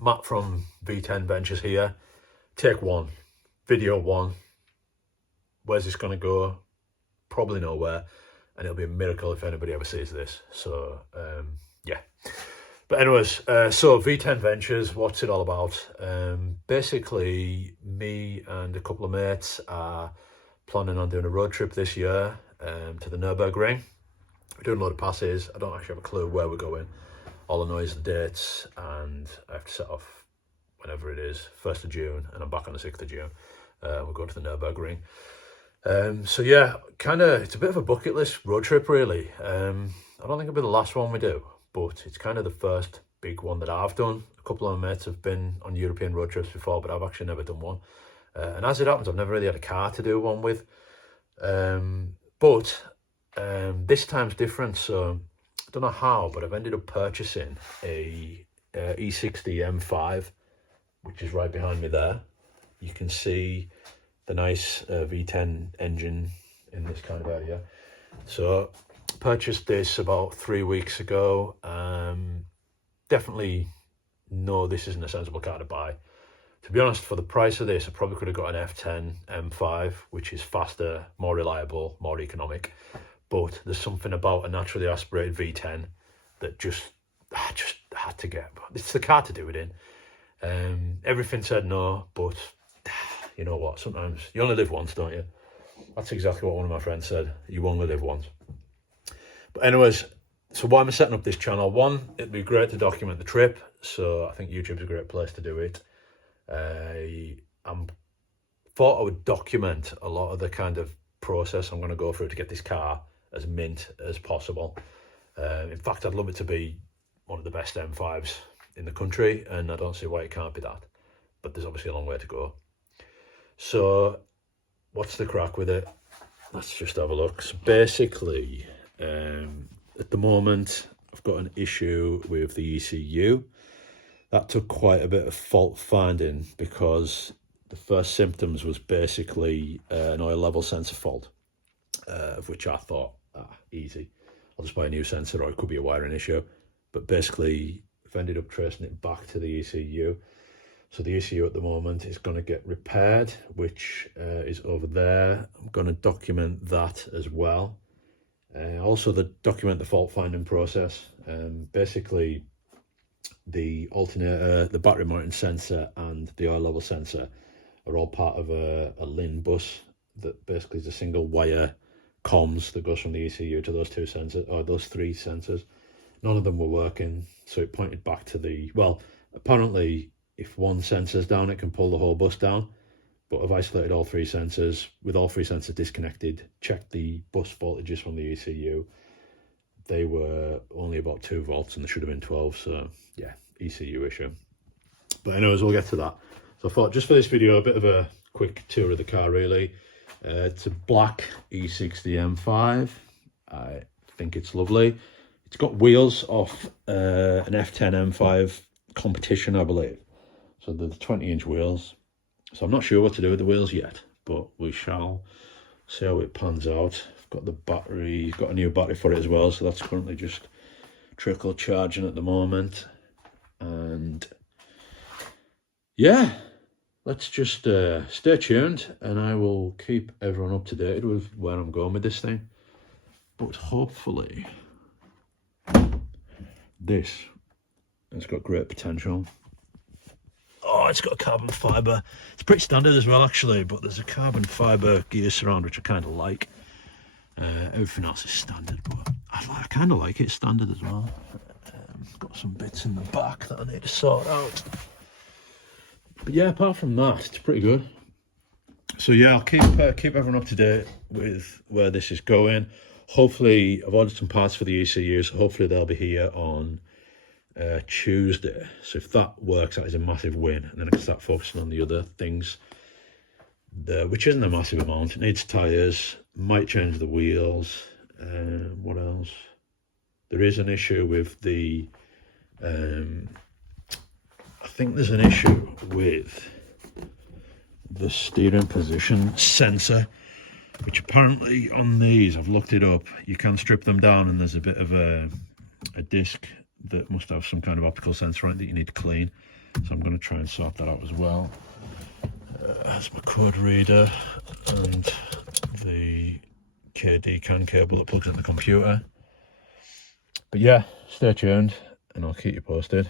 Matt from V10 Ventures here. Take one, video one. Where's this going to go? Probably nowhere, and it'll be a miracle if anybody ever sees this. So yeah. But anyways, so V10 Ventures, what's it all about? Basically, me and a couple of mates are planning on doing a road trip this year to the Nürburgring. We're doing a load of passes. I don't actually have a clue where we're going. All I know is the dates, and I have to set off whenever it is, 1st of June, and I'm back on the 6th of June. We're going to the Nürburgring. So yeah, it's a bit of a bucket list road trip, really. I don't think it'll be the last one we do, but it's kind of the first big one that I've done. A couple of my mates have been on European road trips before, but I've actually never done one. And as it happens, I've never really had a car to do one with. But this time's different, so I don't know how, but I've ended up purchasing a E60 M5, which is right behind me there. You can see the nice V10 engine in this kind of area. So purchased this about 3 weeks ago. Definitely know this isn't a sensible car to buy. To be honest, for the price of this, I probably could have got an F10 M5, which is faster, more reliable, more economic. But there's something about a naturally aspirated V10 that I just had to get. It's the car to do it in. Everything said no, but you know what? Sometimes you only live once, don't you? That's exactly what one of my friends said. You only live once. But anyways, so why am I setting up this channel? One, it'd be great to document the trip. So I think YouTube's a great place to do it. Thought I would document a lot of the kind of process I'm going to go through to get this car as mint as possible. In fact, I'd love it to be one of the best M5s in the country, and I don't see why it can't be that. But there's obviously a long way to go. So what's the crack with it? Let's just have a look. So basically, at the moment, I've got an issue with the ECU. That took quite a bit of fault finding, because the first symptoms was basically an oil level sensor fault, of which I thought, easy. I'll just buy a new sensor, or it could be a wiring issue. But basically, I've ended up tracing it back to the ECU. So the ECU at the moment is going to get repaired, which is over there. I'm going to document that as well. Also, document the fault finding process. Basically, the alternator, the battery monitoring sensor, and the oil level sensor are all part of a LIN bus that basically is a single wire comms that goes from the ECU to those two sensors, or those three sensors. None of them were working, so it pointed back to well, apparently if one sensor's down, it can pull the whole bus down. But I've isolated all three sensors, with all three sensors disconnected, checked the bus voltages from the ECU. They were only about 2 volts, and they should have been 12, so yeah, ECU issue. But anyways, we'll get to that. So I thought, just for this video, a bit of a quick tour of the car, really. It's a black E60 M5. I think it's lovely. It's got wheels off an F10 M5 competition, I believe. So they're the 20-inch wheels. So I'm not sure what to do with the wheels yet, but we shall see how it pans out. I've got the battery, got a new battery for it as well, so that's currently just trickle charging at the moment. And yeah, let's just stay tuned, and I will keep everyone up to date with where I'm going with this thing. But hopefully this has got great potential. Oh, it's got a carbon fibre. It's pretty standard as well, actually, but there's a carbon fibre gear surround, which I kind of like. Everything else is standard, but I kind of like it standard as well. Got some bits in the back that I need to sort out. But yeah, apart from that, it's pretty good. So yeah, I'll keep everyone up to date with where this is going. Hopefully, I've ordered some parts for the ECU, so hopefully they'll be here on Tuesday. So if that works, that is a massive win, and then I can start focusing on the other things, which isn't a massive amount. It needs tyres, might change the wheels. What else? There is an issue with the I think there's an issue with the steering position sensor, which apparently on these, I've looked it up, you can strip them down, and there's a bit of a disc that must have some kind of optical sensor on it that you need to clean. So I'm going to try and sort that out as well. That's my code reader and the KD CAN cable that plugs into the computer. But yeah, stay tuned and I'll keep you posted.